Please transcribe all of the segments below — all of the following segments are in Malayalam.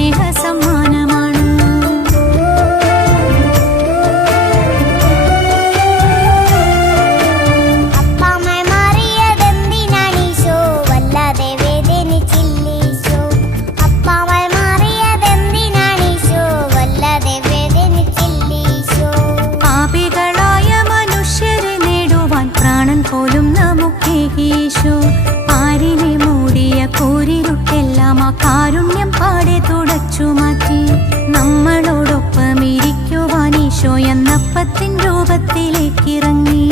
സ്നേഹ സമ്മാനമാണ്. ആരിനെ മൂടിയ കൂരിരുട്ടെല്ലാം ആ കാരുണ്യം പാടെ തുടച്ചു മാറ്റി നമ്മളോടൊപ്പം ഇരിക്കുവാൻ ഈശോ എന്നപ്പത്തിൻ രൂപത്തിലേക്കിറങ്ങി.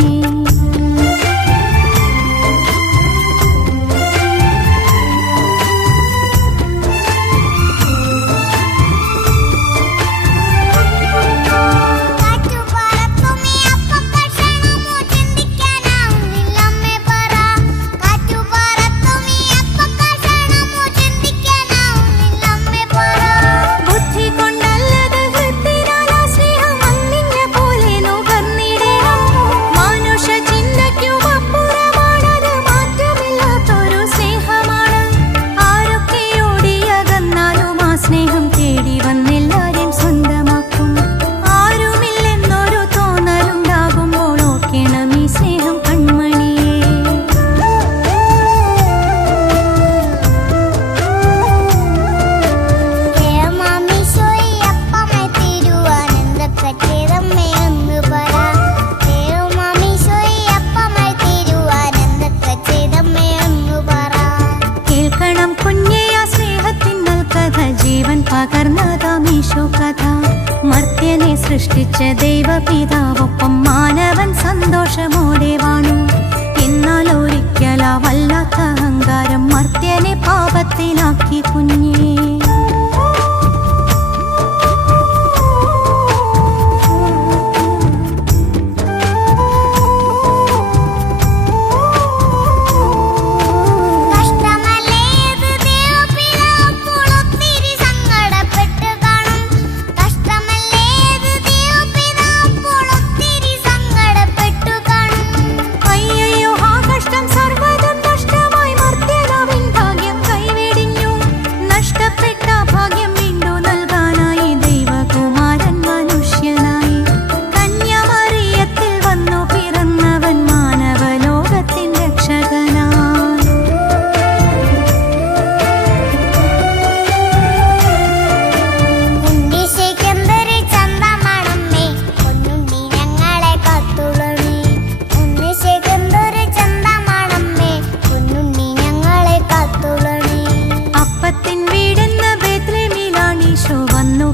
പകർന്നതാമീശോ കഥ മർത്യനെ സൃഷ്ടിച്ച ദൈവപിതാവൊപ്പം മാനവൻ സന്തോഷമോടെ വാണു. എന്നാൽ ഒരിക്കൽ ആ വല്ലാത്ത അഹങ്കാരം മർത്യനെ പാപത്തിലാക്കി കുഞ്ഞേ.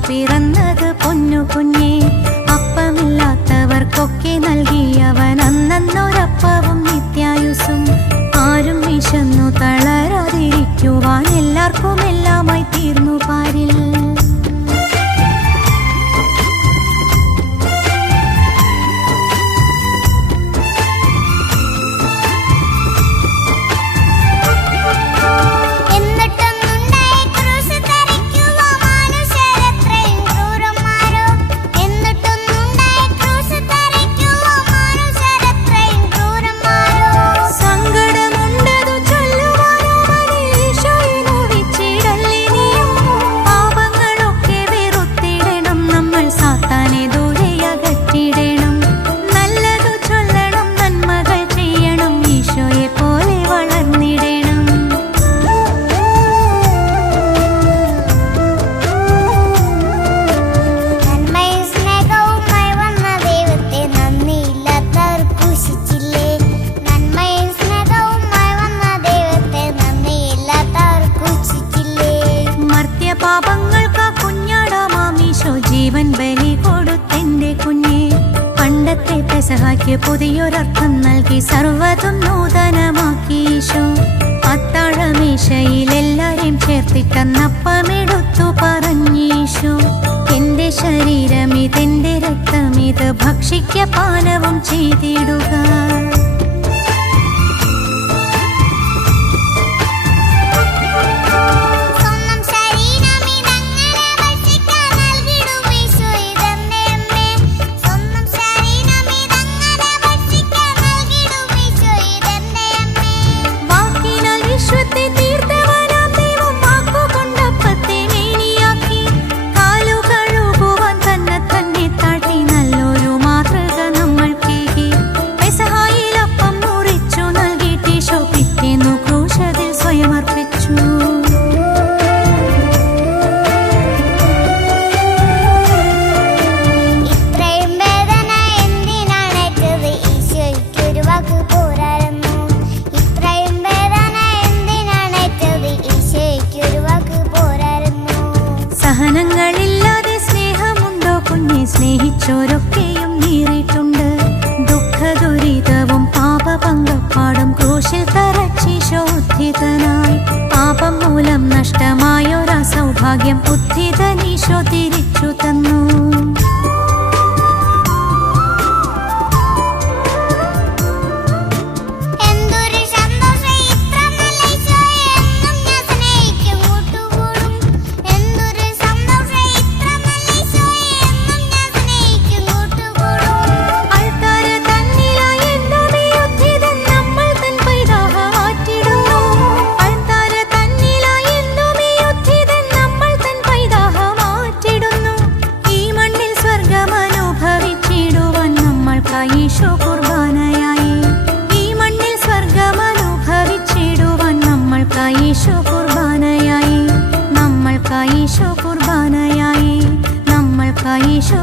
പിറന്നത് പൊന്നു കുഞ്ഞേ, അപ്പമില്ലാത്തവർക്കൊക്കെ നൽകിയവൻ അന്നൊരപ്പവും നിത്യായുസും. ആരും വിശന്നു തളരാതിരിക്കുവാൻ എല്ലാവർക്കും എല്ലാമായി തീർന്നു പാരിൽ. ജീവൻ ബലി കൊടുത്തെന്റെ കുഞ്ഞേ, പണ്ടത്തെ പെസഹായ്ക്ക് പുതിയൊരർത്ഥം നൽകി സർവ്വതും നൂതനമാക്കി ഈശോ. അത്താഴമേശയിൽ എല്ലാരെയും ചേർത്തിട്ടന്നപ്പമെടുത്തു പറഞ്ഞീശോ, എന്റെ ശരീരം ഇതെന്റെ രക്തം, ഇത് ഭക്ഷിക്ക പാനവും ചെയ്തിടുക. വിശ്വത്തെ തീർത്തവനാം ദൈവം വാക്കുകൊണ്ടപ്പത്തെ മേനിയാക്കി നിങ്ങളില്ലാതെ സ്നേഹമുണ്ടോ കുഞ്ഞെ? സ്നേഹിച്ചോരൊക്കെയും നീറിയിട്ടുണ്ട്. ദുഃഖ ദുരിതവും പാപപങ്കപ്പാടും ക്രൂശിൽ തറച്ചീശോ ഉദ്ധിതനായി. പാപം മൂലം നഷ്ടമായൊരാ സൗഭാഗ്യം ഉദ്ധിതനീശോ തിരിച്ചു തന്നു. ഈശോ കുർബാനയായി ഈ മണ്ണിൽ സ്വർഗമനുഭവിച്ചിടുവാൻ നമ്മൾക്കായി ഈശോ കുർബാനയായി നമ്മൾക്കായി ഈശോ കുർബാനയായി നമ്മൾക്കായി ഈശോ